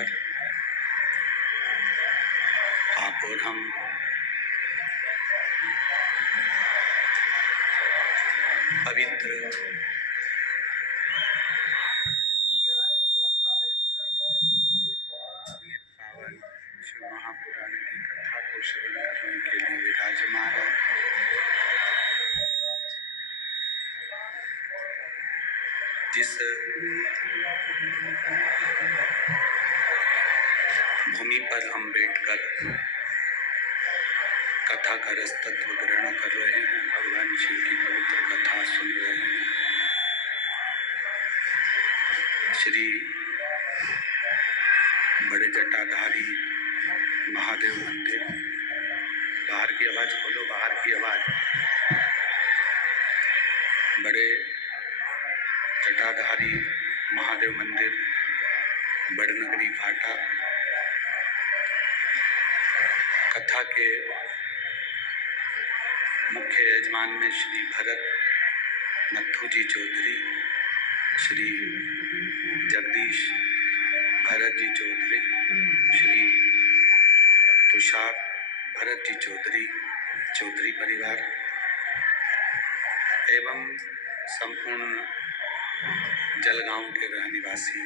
पर आप और हम पवित्र पावन शिव महापुराण की कथा को श्रवण करने के लिए विराजमान है। जिस भूमि पर हम बैठकर कथा का रसतत्व ग्रहण कर रहे हैं, भगवान शिव की पवित्र कथा सुन रहे हैं, श्री बड़े जटाधारी महादेव मंदिर। बाहर की आवाज खोलो, बाहर की आवाज। बड़े जटाधारी महादेव मंदिर, बड़नगरी फाटा। कथा के मुख्य यजमान में श्री भरत नथु जी चौधरी, श्री जगदीश भरत जी चौधरी, श्री तुषार भरत जी चौधरी, चौधरी परिवार एवं संपूर्ण जलगांव के रहनिवासी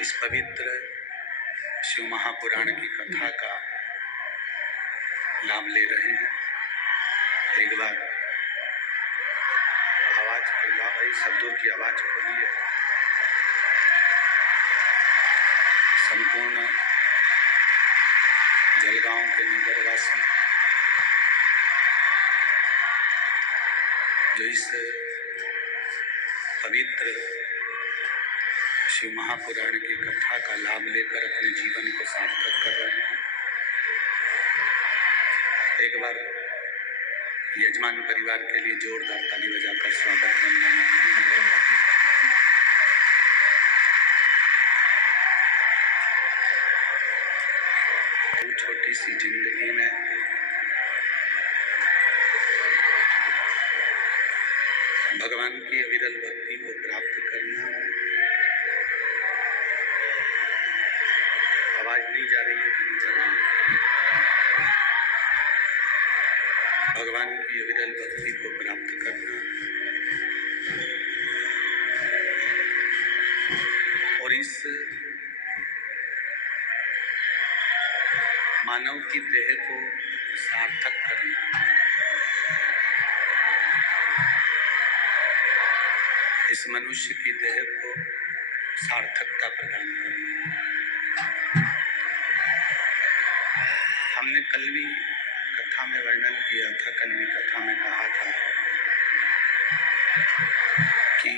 इस पवित्र शिव महापुराण की कथा का लाभ ले रहे हैं। एक बार आवाज खोला भाई, शब्दों की आवाज खोली है। संपूर्ण जलगांव के नगरवासी जो इस पवित्र शिव महापुराण की कथा का लाभ लेकर अपने जीवन को सार्थक कर रहे हैं, एक बार यजमान परिवार के लिए जोरदार ताली बजाकर स्वागत करना है। छोटी सी जिंदगी में भगवान की अविरल भक्ति को प्राप्त करना। आवाज नहीं जा रही है। भगवान की अविरल भक्ति को प्राप्त करना और इस मानव की देह को सार्थक करना, इस मनुष्य की देह को सार्थकता प्रदान करना। हमने कल भी कथा में वर्णन किया था, कल भी कथा में कहा था कि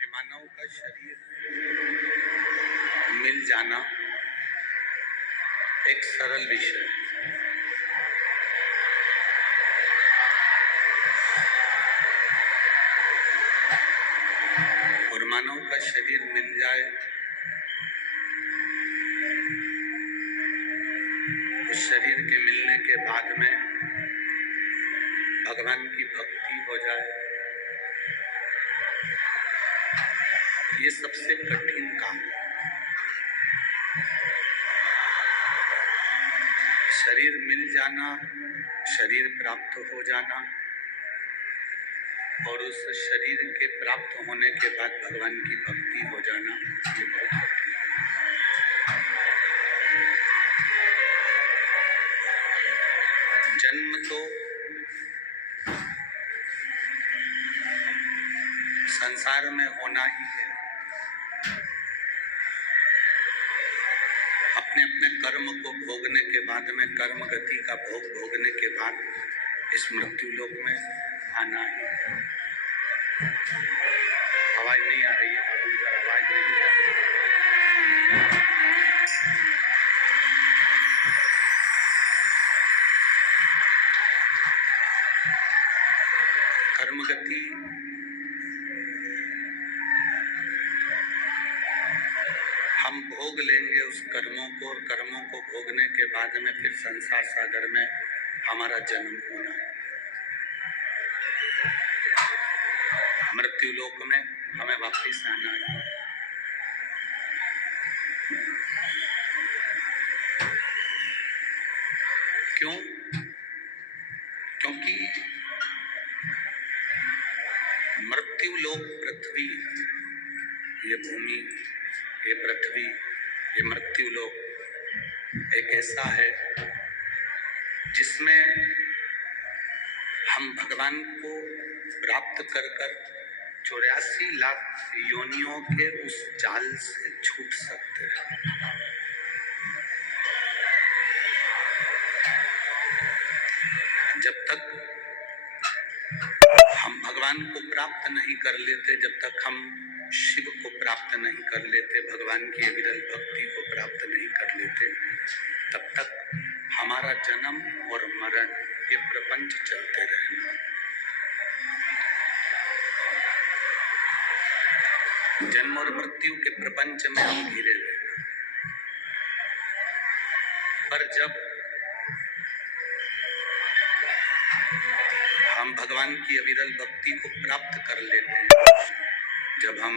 ये मानव का शरीर मिल जाना एक सरल विषय है। और मानव का शरीर मिल जाए, उस शरीर के मिलने के बाद में भगवान की भक्ति हो जाए, ये सबसे कठिन काम है। शरीर मिल जाना, शरीर प्राप्त हो जाना और उस शरीर के प्राप्त होने के बाद भगवान की भक्ति हो जाना, ये बहुत कठिन है। जन्म तो संसार में होना ही है। अपने अपने कर्म को भोगने के बाद में, कर्म गति का भोग भोगने के बाद इस मृत्यु लोक में आना ही है। आवाज नहीं आ रही है, आवाज नहीं आ रही है। कर्म गति हम भोग लेंगे उस कर्मों को, और कर्मों को भोगने के बाद में फिर संसार सागर में हमारा जन्म होना है। मृत्यु लोक में हमें वापस आना है। क्यों? क्योंकि मृत्यु लोक पृथ्वी, ये भूमि, ये पृथ्वी, ये मृत्यु लोक एक ऐसा है जिसमें हम भगवान को प्राप्त कर 84 लाख योनियों के उस जाल से छूट सकते हैं। जब तक हम भगवान को प्राप्त नहीं कर लेते, जब तक हम शिव को प्राप्त नहीं कर लेते, भगवान की विरल भक्ति को प्राप्त नहीं कर लेते, तब तक हमारा जन्म और मरण ये प्रपंच चलते रहना। जन्म और मृत्यु के प्रपंच में हम घिरे रहना। पर जब हम भगवान की अविरल भक्ति को प्राप्त कर लेते हैं, जब हम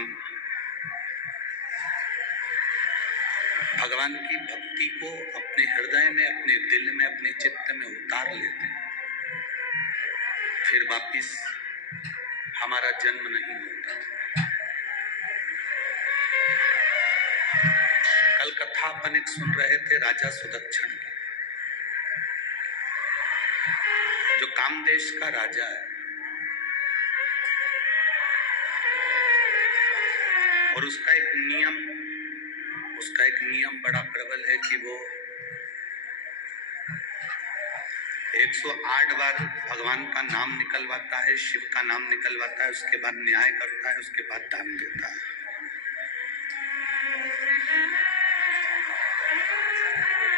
भगवान की भक्ति को अपने हृदय में, अपने दिल में, अपने चित्त में उतार लेते हैं, फिर वापिस हमारा जन्म नहीं होता। कल कथा अपन एक सुन रहे थे राजा सुदक्षण की, जो कामदेश का राजा है, और उसका एक नियम बड़ा प्रबल है कि वो 108 बार भगवान का नाम निकलवाता है, शिव का नाम निकलवाता है, उसके बाद न्याय करता है, उसके बाद दान देता है।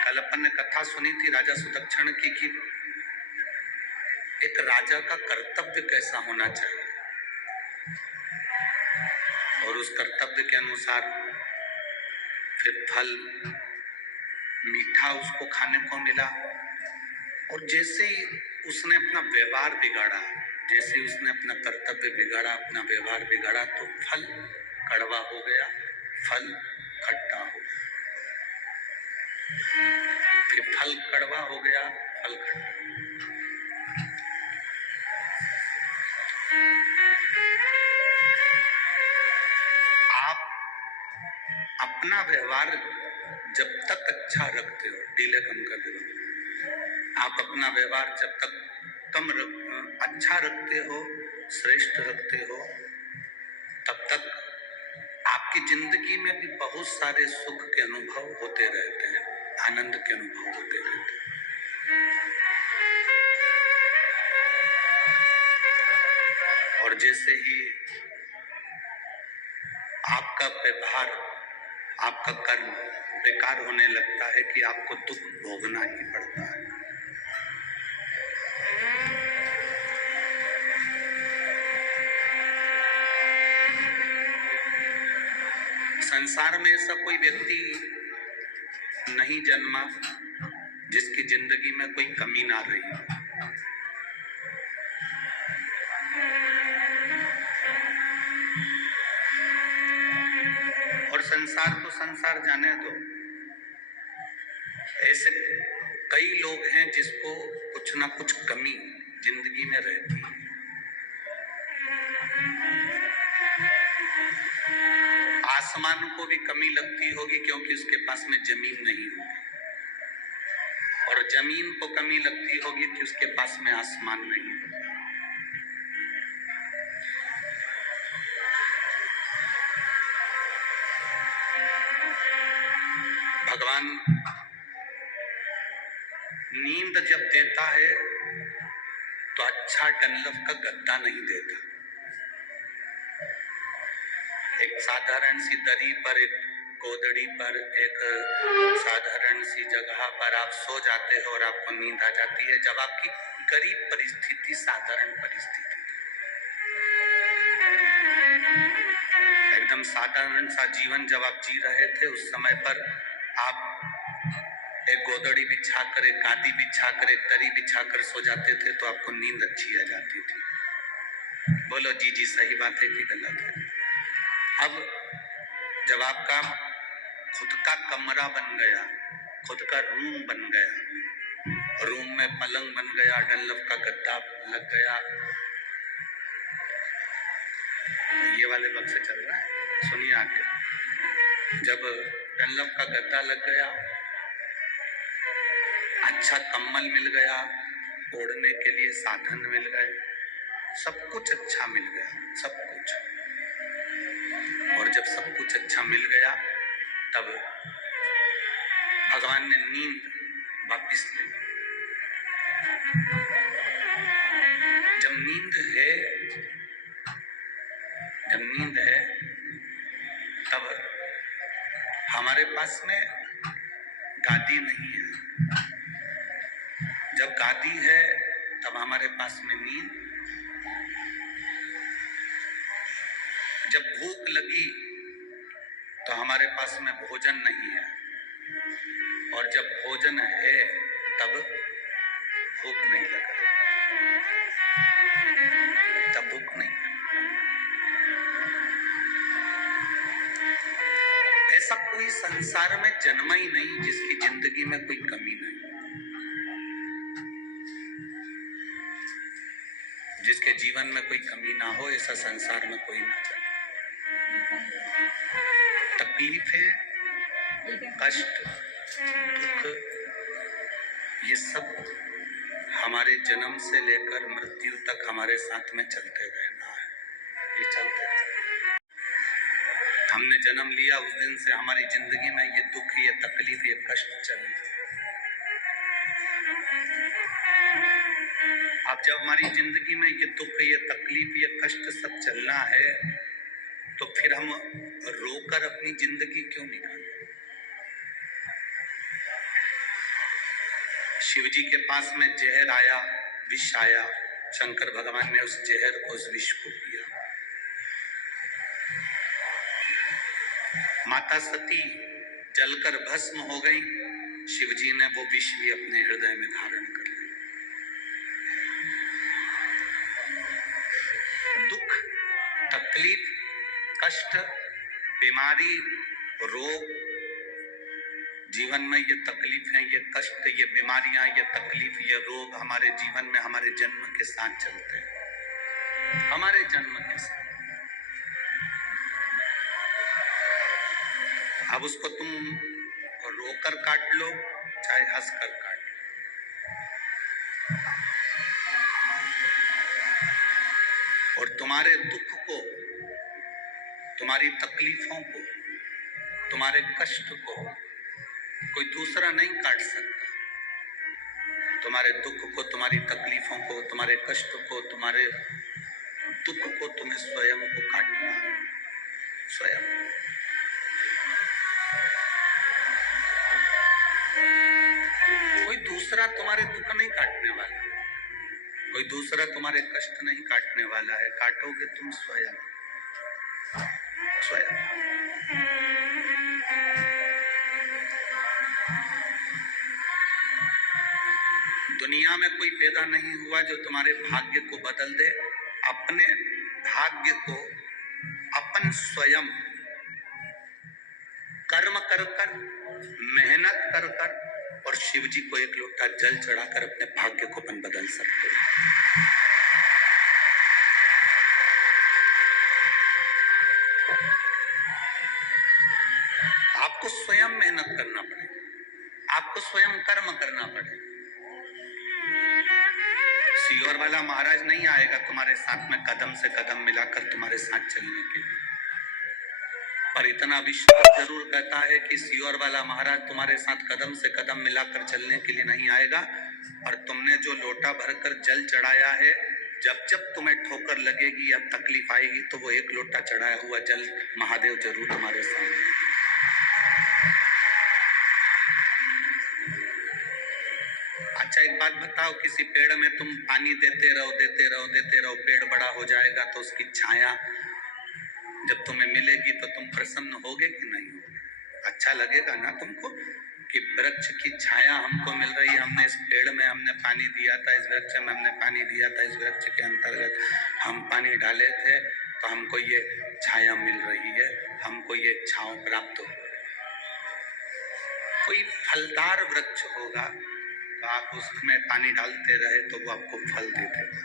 कल अपन ने कथा सुनी थी राजा सुदक्षण की कि एक राजा का कर्तव्य कैसा होना चाहिए, और उस कर्तव्य के अनुसार फिर फल मीठा उसको खाने को मिला। और जैसे ही उसने अपना व्यवहार बिगाड़ा, जैसे उसने अपना कर्तव्य बिगाड़ा, अपना व्यवहार बिगाड़ा, तो फल कड़वा हो गया, फल खट्टा हो गया, फिर फल कड़वा हो गया, फल खट्टा। आप अपना व्यवहार जब तक अच्छा रखते हो, डीले कम कर दो, आप अपना व्यवहार जब तक अच्छा रखते हो, श्रेष्ठ रखते हो, तब तक आपकी जिंदगी में भी बहुत सारे सुख के अनुभव होते रहते हैं, आनंद के अनुभव होते रहते हैं। और जैसे ही आपका व्यवहार, आपका कर्म बेकार होने लगता है कि आपको दुख भोगना ही पड़ता है। संसार में ऐसा कोई व्यक्ति नहीं जन्मा जिसकी जिंदगी में कोई कमी ना रही। और संसार तो संसार जाने दो, ऐसे कई लोग हैं जिसको कुछ ना कुछ कमी जिंदगी में रहती है। आसमान को भी कमी लगती होगी क्योंकि उसके पास में जमीन नहीं होगी, और जमीन को कमी लगती होगी कि उसके पास में आसमान नहीं होगा। भगवान नींद जब देता है तो अच्छा डनलप का गद्दा नहीं देता। एक साधारण सी दरी पर, एक गोदड़ी पर, एक साधारण सी जगह पर आप सो जाते हो और आपको नींद आ जाती है। जब आपकी गरीब परिस्थिति, साधारण परिस्थिति, एकदम साधारण सा जीवन जब आप जी रहे थे, उस समय पर आप एक गोदड़ी बिछाकर, एक गादी बिछाकर, एक दरी बिछाकर सो जाते थे तो आपको नींद अच्छी आ जाती थी। बोलो जी जी सही बात है कि गलत है? अब जब आपका खुद का कमरा बन गया, खुद का रूम बन गया, रूम में पलंग बन गया, डनलप का गद्दा लग गया, ये वाले बक्स से चल रहा है, सुनिए आगे। जब डनलप का गद्दा लग गया, अच्छा कम्बल मिल गया, ओढ़ने के लिए साधन मिल गए, सब कुछ अच्छा मिल गया, सब कुछ। और जब सब कुछ अच्छा मिल गया तब भगवान ने नींद वापिस ले ली। जब नींद है तब हमारे पास में गादी नहीं है। जब गादी है तब हमारे पास में नींद। जब भूख लगी तो हमारे पास में भोजन नहीं है, और जब भोजन है तब भूख नहीं लग रही, तब भूख नहीं। ऐसा कोई संसार में जन्मा ही नहीं जिसकी जिंदगी में कोई कमी नहीं, जिसके जीवन में कोई कमी ना हो, ऐसा संसार में कोई ना जन्मे। तकलीफें, कष्ट, दुख, ये सब हमारे जन्म से लेकर मृत्यु तक हमारे साथ में चलते रहना है। ये चलते रहना। हमने जन्म लिया उस दिन से हमारी जिंदगी में ये दुख, ये तकलीफ, ये कष्ट चल रहे। अब जब हमारी जिंदगी में ये दुख, ये तकलीफ, ये कष्ट सब चलना है, तो फिर हम रोकर अपनी जिंदगी क्यों निकालें? शिव जी के पास में जहर आया, विष आया, शंकर भगवान ने उस जहर को, उस विष को पिया। माता सती जलकर भस्म हो गई, शिव जी ने वो विष भी अपने हृदय में धारण कर लिया। दुख, तकलीफ, कष्ट, बीमारी, रोग, जीवन में ये तकलीफें, ये कष्ट, ये बीमारियां, ये तकलीफ, ये रोग हमारे जीवन में हमारे जन्म के साथ चलते हैं, हमारे जन्म के साथ। अब उसको तुम रोकर काट लो, चाहे हंसकर काट लो। और तुम्हारे दुख को, तुम्हारी तकलीफों को, तुम्हारे कष्ट को कोई दूसरा नहीं काट सकता। तुम्हारे दुख को, तुम्हारी तकलीफों को, तुम्हारे कष्ट को, तुम्हारे दुख को तुम्हें स्वयं को काटना है, स्वयं। कोई दूसरा तुम्हारे दुख नहीं काटने वाला, कोई दूसरा तुम्हारे कष्ट नहीं काटने वाला है, काटोगे तुम स्वयं, स्वयं। दुनिया में कोई पैदा नहीं हुआ जो तुम्हारे भाग्य को बदल दे। अपने भाग्य को अपन स्वयं कर्म कर कर, मेहनत कर कर, और शिव जी को एक लोटा जल चढ़ाकर अपने भाग्य को अपन बदल सकते हैं। आपको स्वयं मेहनत करना पड़ेगा, आपको स्वयं कर्म करना पड़ेगा। सीहोर वाला महाराज नहीं आएगा तुम्हारे साथ में कदम से कदम मिलाकर तुम्हारे साथ चलने के लिए, पर इतना विश्वास जरूर कहता है कि सीहोर वाला महाराज तुम्हारे साथ कदम से कदम मिलाकर चलने के लिए नहीं आएगा। और तुमने जो लोटा भरकर जल चढ़ाया है, जब जब तुम्हें ठोकर लगेगी या तकलीफ आएगी, तो वो एक लोटा चढ़ाया हुआ जल महादेव जरूर तुम्हारे सामने। अच्छा एक बात बताओ, किसी पेड़ में तुम पानी देते रहो, देते रहो, देते रहो, पेड़ बड़ा हो जाएगा, तो उसकी छाया जब तुम्हें मिलेगी तो तुम प्रसन्न होगे कि नहीं होगे? अच्छा लगेगा ना तुमको? कि वृक्ष की छाया हमको मिल रही है, हमने इस पेड़ में हमने पानी दिया था, इस वृक्ष में हमने पानी दिया था, इस वृक्ष के अंतर्गत हम पानी डाले थे, तो हमको ये छाया मिल रही है, हमको ये छांव प्राप्त हो। कोई फलदार वृक्ष होगा तो आप उसमें पानी डालते रहे तो वो आपको फल दे देगा।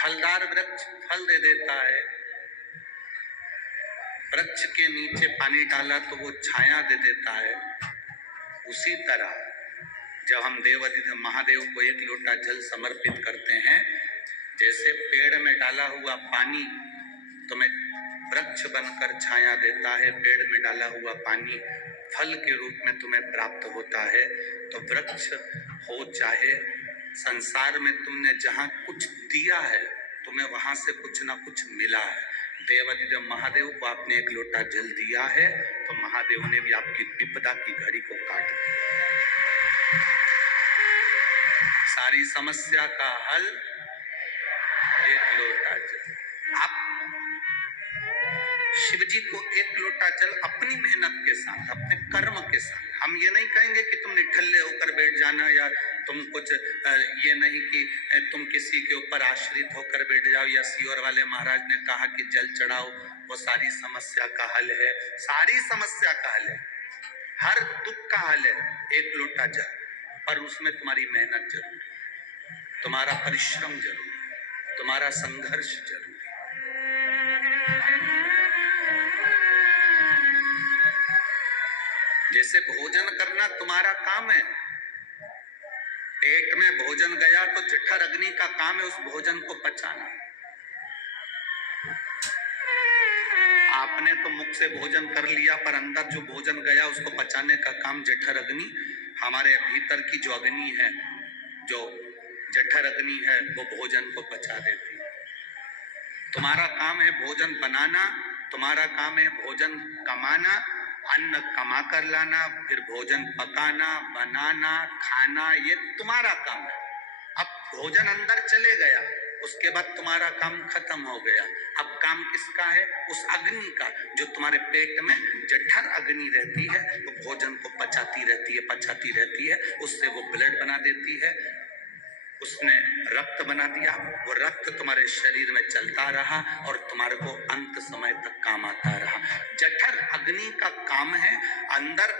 फलदार वृक्ष फल दे देता है, वृक्ष के नीचे पानी डाला तो वो छाया दे देता है। उसी तरह जब हम महादेव को एक लोटा जल समर्पित करते हैं, जैसे पेड़ में डाला हुआ पानी तुम्हें वृक्ष बनकर छाया देता है, पेड़ में डाला हुआ पानी फल के रूप में तुम्हें प्राप्त होता है। तो वृक्ष हो चाहे संसार में तुमने जहां कुछ दिया है, तुम्हें वहां से कुछ ना कुछ मिला है। देवाधिदेव महादेव को आपने एक लोटा जल दिया है तो महादेव ने भी आपकी विपदा की घड़ी को काट दिया। सारी समस्या का हल एक लोटा जल। आप शिव जी को एक लोटा जल अपनी मेहनत के साथ, अपने कर्म के साथ, हम ये नहीं कहेंगे कि तुम निठल्ले होकर बैठ जाना, या तुम कुछ ये नहीं कि तुम किसी के ऊपर आश्रित होकर बैठ जाओ, या सीहोर वाले महाराज ने कहा कि जल चढ़ाओ वो सारी समस्या का हल है। सारी समस्या का हल है, हर दुख का हल है एक लोटा जल। पर उसमें तुम्हारी मेहनत जरूरी है, तुम्हारा परिश्रम जरूरी है, तुम्हारा संघर्ष जरूरी है। जैसे भोजन करना तुम्हारा काम है, पेट में भोजन गया तो जठर अग्नि का काम है उस भोजन को पचाना। आपने तो मुख से भोजन कर लिया, पर अंदर जो भोजन गया उसको पचाने का काम जठर अग्नि, हमारे भीतर की जो अग्नि है, जो जठर अग्नि है, वो भोजन को पचा देती है। तुम्हारा काम है भोजन बनाना, तुम्हारा काम है भोजन कमाना, अन्न कमा कर लाना, फिर भोजन पकाना, बनाना, खाना, ये तुम्हारा काम है। अब भोजन अंदर चले गया, उसके बाद तुम्हारा काम खत्म हो गया। अब काम किसका है? उस अग्नि का, जो तुम्हारे पेट में जठर अग्नि रहती है, वो भोजन को पचाती रहती है, उससे वो ब्लड बना देती है, उसने रक्त बना दिया, वो रक्त तुम्हारे शरीर में चलता रहा और तुम्हारे को अंत समय तक काम आता रहा। जठर अग्नि का काम है अंदर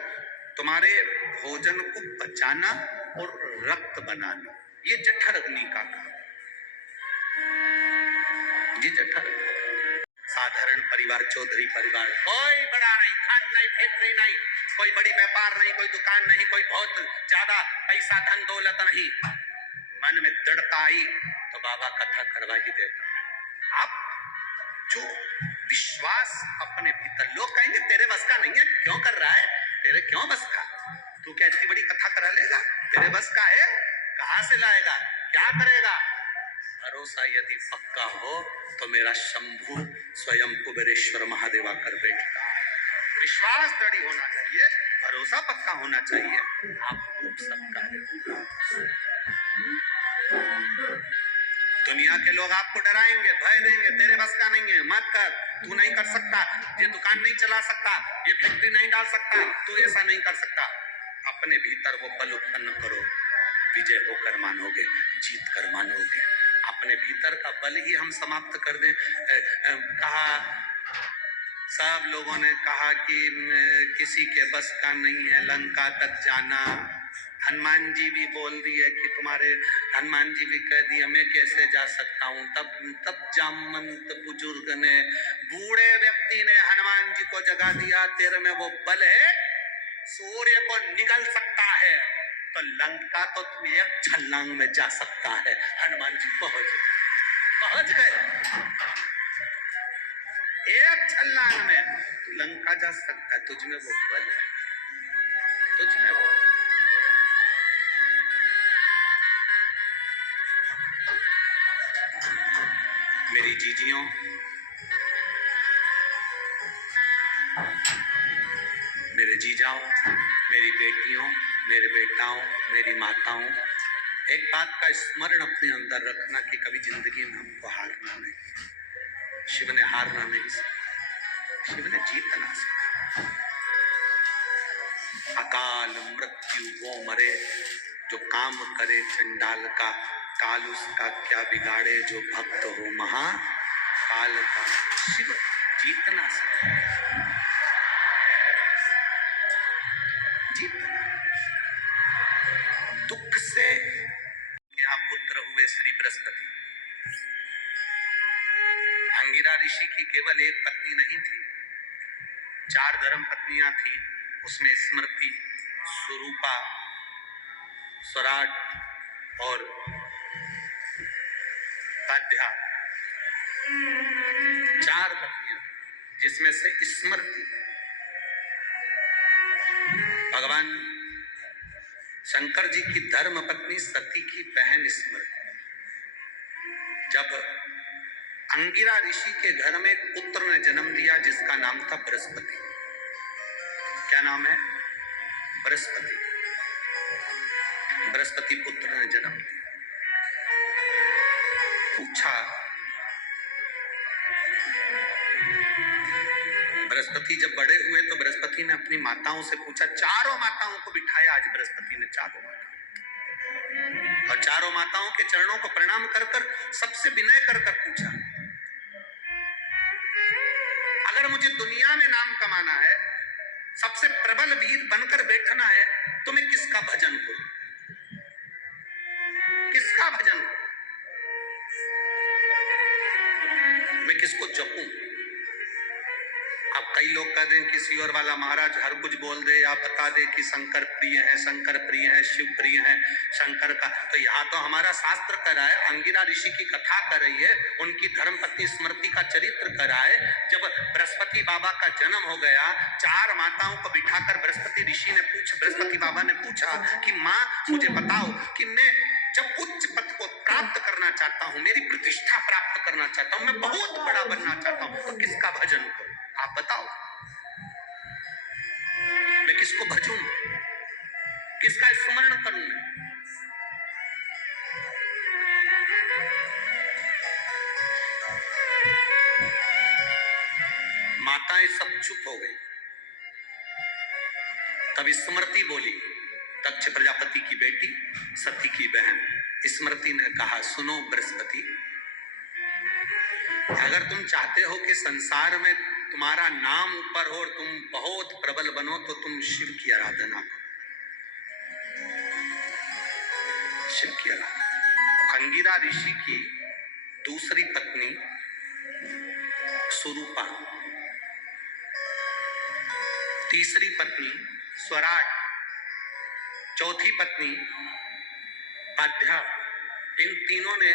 तुम्हारे भोजन को पचाना और रक्त बनाना, ये जठर अग्नि का काम। ये जठर साधारण परिवार, चौधरी परिवार, कोई बड़ा नहीं, खान नहीं, फैक्ट्री नहीं, कोई बड़ी व्यापार नहीं, कोई दुकान नहीं, कोई बहुत ज्यादा पैसा धन दौलत नहीं, मन में दृढ़ता आई तो बाबा कथा करवा ही देता। अब जो विश्वास अपने भीतर, लोग कहेंगे तेरे बस का नहीं है, क्यों कर रहा है, तेरे क्यों बस का, तू क्या इतनी बड़ी कथा करा लेगा, तेरे बस का है, कहां से लाएगा, क्या करेगा। भरोसा यदि पक्का हो तो मेरा शंभु स्वयं कुबेरेश्वर महादेव आकर बैठता है। विश्वास दृढ़ होना चाहिए, भरोसा पक्का होना चाहिए, आप रूप सबका है। दुनिया के लोग आपको डराएंगे, भय देंगे, तेरे बस का नहीं है, मत कर, तू नहीं कर सकता, ये दुकान नहीं चला सकता, ये फैक्ट्री नहीं डाल सकता, तू ऐसा नहीं कर सकता। अपने भीतर वो बल उत्पन्न करो, विजय होकर मानोगे, जीत कर मानोगे। अपने भीतर का बल ही हम समाप्त कर दें। कहा, सब लोगों ने कहा कि किसी के बस का नहीं है लंका तक जाना। हनुमान जी भी बोल दिए कि तुम्हारे, हनुमान जी भी कह दिए मैं कैसे जा सकता हूँ। तब जामवंत बुजुर्ग ने, बूढ़े व्यक्ति ने हनुमान जी को जगा दिया, तेरे में वो बल है, सूर्य को निगल सकता है, तो लंका तो तुम एक छलांग में जा सकता है। हनुमान जी पहुंच गए, एक छलांग में तू लंका जा सकता है, तुझमें वो बल है, तुझमें वो। मेरी जीजियों, मेरे जीजाओं, मेरी बेटियों, मेरे बेटाओं, मेरी माताओं, एक बात का स्मरण अपने अंदर रखना कि कभी जिंदगी में हमको हारना नहीं। शिव ने हारना नहीं सीखा, शिव ने जीत ना सका। अकाल मृत्यु वो मरे, जो काम करे चंडाल का, काल उसका क्या बिगाड़े, जो भक्त हो महा काल का। शिव जीत ना सका, जीत दुख से यहाँ पुत्र हुए श्री बृहस्पति। अंगिरा ऋषि की केवल एक पत्नी नहीं थी, 4 धर्म पत्नियां थी। उसमें स्मृति, सुरूपा, स्वराट और ताध्या, 4 पत्नियां, जिसमें से स्मृति भगवान शंकर जी की धर्म पत्नी सती की बहन स्मृति। जब अंगिरा ऋषि के घर में एक पुत्र ने जन्म दिया जिसका नाम था बृहस्पति। क्या नाम है? बृहस्पति। बृहस्पति पुत्र ने जन्म दिया। पूछा, बृहस्पति जब बड़े हुए तो बृहस्पति ने अपनी माताओं से पूछा, चारों माताओं को बिठाया। आज बृहस्पति ने चारों माताओं, और चारों माताओं के चरणों को प्रणाम कर कर सबसे विनय कर कर पूछा, अगर मुझे दुनिया में नाम कमाना है, सबसे प्रबल वीर बनकर बैठना है, तो मैं किसका भजन करूं? किसका भजन करूं? मैं किसको जपूं? अब कई लोग कह दें किसी और वाला महाराज हर कुछ बोल दे या बता दे कि शंकर प्रिय है, शंकर प्रिय है, शिव प्रिय है शंकर का। तो यहाँ तो हमारा शास्त्र कर रहा है, अंगिरा ऋषि की कथा कर रही है, उनकी धर्मपत्नी स्मृति का चरित्र कर रहा है। जब बृहस्पति बाबा का जन्म हो गया, 4 माताओं को बिठाकर बृहस्पति बाबा ने पूछा कि माँ मुझे बताओ कि मैं जब उच्च पद को प्राप्त करना चाहता हूँ, मेरी प्रतिष्ठा प्राप्त करना चाहता हूँ, मैं बहुत बड़ा बनना चाहता हूँ, तो किसका भजन करूं? आप बताओ, मैं किसको भजूं? किसका स्मरण करूं मैं? माताएं सब चुप हो गई। तब स्मृति बोली, दक्ष प्रजापति की बेटी, सती की बहन स्मृति ने कहा, सुनो बृहस्पति, अगर तुम चाहते हो कि संसार में तुम्हारा नाम ऊपर हो और तुम बहुत प्रबल बनो, तो तुम शिव की आराधना करो। शिव की आराधना। अंगिरा ऋषि की दूसरी पत्नी सुरूपा, तीसरी पत्नी स्वराट, चौथी पत्नी ताध्या, इन तीनों ने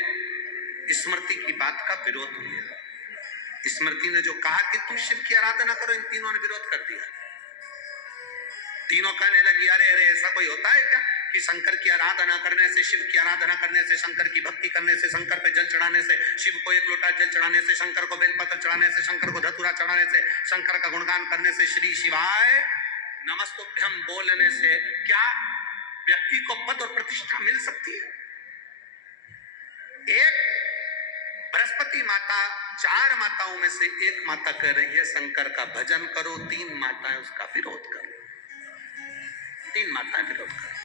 स्मृति की बात का विरोध किया। स्मृति ने जो कहा कि तुम शिव की आराधना करो, इन तीनों ने विरोध कर दिया। तीनों कहने लगी, अरे अरे ऐसा कोई होता है क्या कि शंकर की आराधना करने से, शिव की आराधना करने से, शंकर की भक्ति करने से, शंकर पे जल चढ़ाने से, शिव को 1 लोटा जल चढ़ाने से, शंकर को बेलपत्र चढ़ाने से, शंकर को धतूरा चढ़ाने से, शंकर का गुणगान करने से, श्री शिवाय नमस्तुभ्यम बोलने से क्या व्यक्ति को पद और प्रतिष्ठा मिल सकती है? एक बृहस्पति माता 4 माताओं में से एक माता कह रही है शंकर का भजन करो, 3 माताएं उसका विरोध कर रही, 3 माताएं विरोध कर